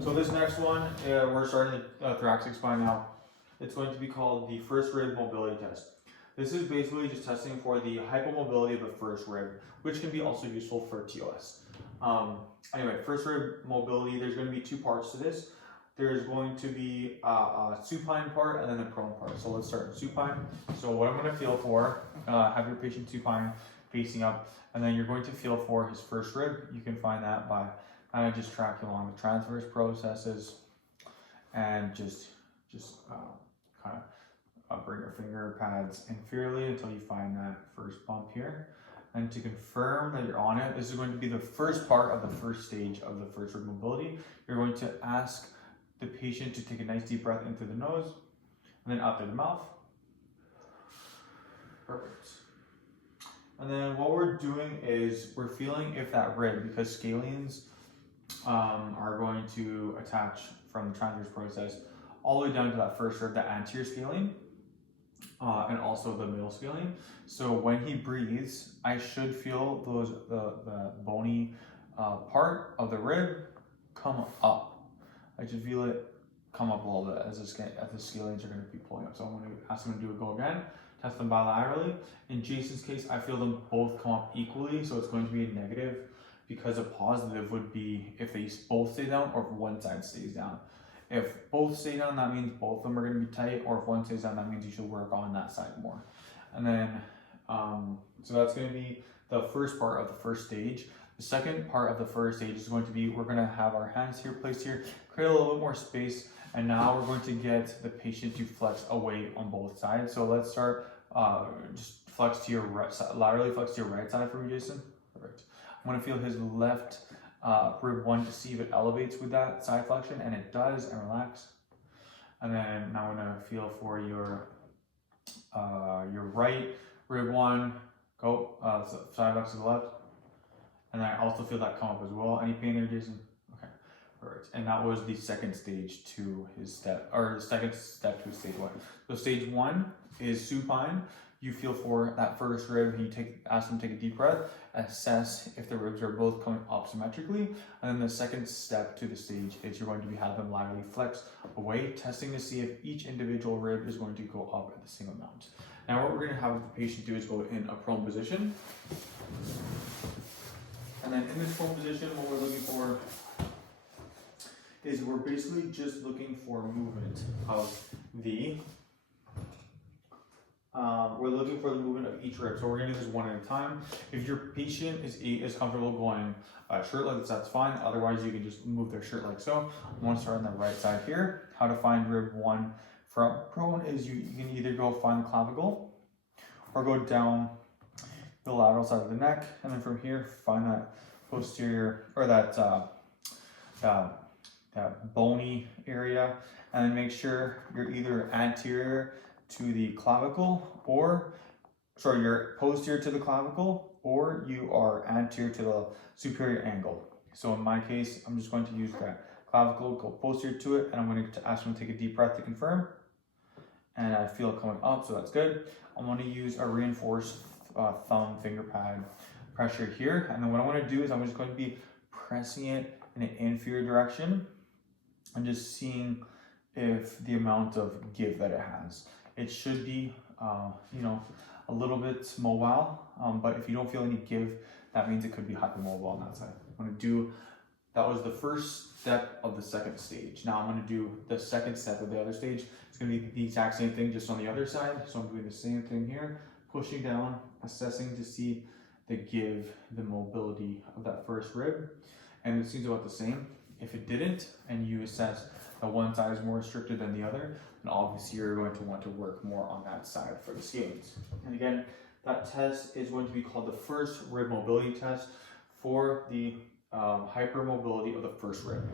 So this next one, we're starting the thoracic spine now. It's going to be called the first rib mobility test. This is basically just testing for the hypomobility of the first rib, which can be also useful for TOS. Anyway, first rib mobility, there's going to be two parts to this. There's going to be a supine part and then a prone part. So let's start with supine. So what I'm going to feel for, have your patient supine facing up, and then you're going to feel for his first rib. You can find that by kind of just tracking along the transverse processes and just kind of bring your finger pads inferiorly until you find that first bump here. And to confirm that you're on it, this is going to be the first part of the first stage of the first rib mobility. You're going to ask the patient to take a nice deep breath in through the nose and then out through the mouth. Perfect. And then what we're doing is we're feeling if that rib, because scalenes are going to attach from the transverse process all the way down to that first rib, the anterior scalene, and also the middle scalene. So when he breathes, I should feel the bony part of the rib come up. I should feel it come up a little bit as the scalenes are going to be pulling up. So I'm going to ask him to do it go again. Test them bilaterally. In Jason's case, I feel them both come up equally, so it's going to be a negative, because a positive would be if they both stay down or if one side stays down. If both stay down, that means both of them are going to be tight, or if one stays down, that means you should work on that side more. And then, so that's going to be the first part of the first stage. The second part of the first stage is going to be, we're going to have our hands here placed here, create a little bit more space, and now we're going to get the patient to flex away on both sides. So let's start, just flex to your right side, laterally flex to your right side for me, Jason. Perfect. I'm going to feel his left rib 1 to see if it elevates with that side flexion, and it does, and relax. And then now I'm going to feel for your right rib 1, go, side flex to the left. And I also feel that come up as well. Any pain there, Jason? Okay, perfect. And that was the second stage to his step, or the second step to his stage 1. So stage 1 is supine. You feel for that first rib, you ask them to take a deep breath, assess if the ribs are both coming up symmetrically, and then the second step to the stage is you're going to have them laterally flex away, testing to see if each individual rib is going to go up at the same amount. Now what we're going to have the patient do is go in a prone position. And then in this prone position, what we're looking for is we're basically just looking for movement of the we're looking for the movement of each rib. So we're going to do this one at a time. If your patient is comfortable going shirtless, that's fine. Otherwise, you can just move their shirt like so. I want to start on the right side here. How to find rib 1 from prone is you can either go find the clavicle or go down the lateral side of the neck, and then from here find that posterior, or that bony area, and then make sure you're either anterior to the clavicle, or sorry, you're posterior to the clavicle, or you are anterior to the superior angle. So in my case, I'm just going to use that clavicle, go posterior to it, and I'm going to ask them to take a deep breath to confirm. And I feel it coming up, so that's good. I'm going to use a reinforced thumb finger pad pressure here, and then what I want to do is I'm just going to be pressing it in an inferior direction and just seeing if the amount of give that it has. It should be a little bit mobile, but if you don't feel any give, that means it could be hypermobile on that side. I'm going to do, that was the first step of the second stage. Now I'm going to do the second step of the other stage. It's going to be the exact same thing, just on the other side. So I'm doing the same thing here, pushing down, assessing to see the give, the mobility of that first rib. And it seems about the same. If it didn't, and you assess that one side is more restricted than the other, then obviously you're going to want to work more on that side for the scales. And again, that test is going to be called the first rib mobility test for the hypermobility of the first rib.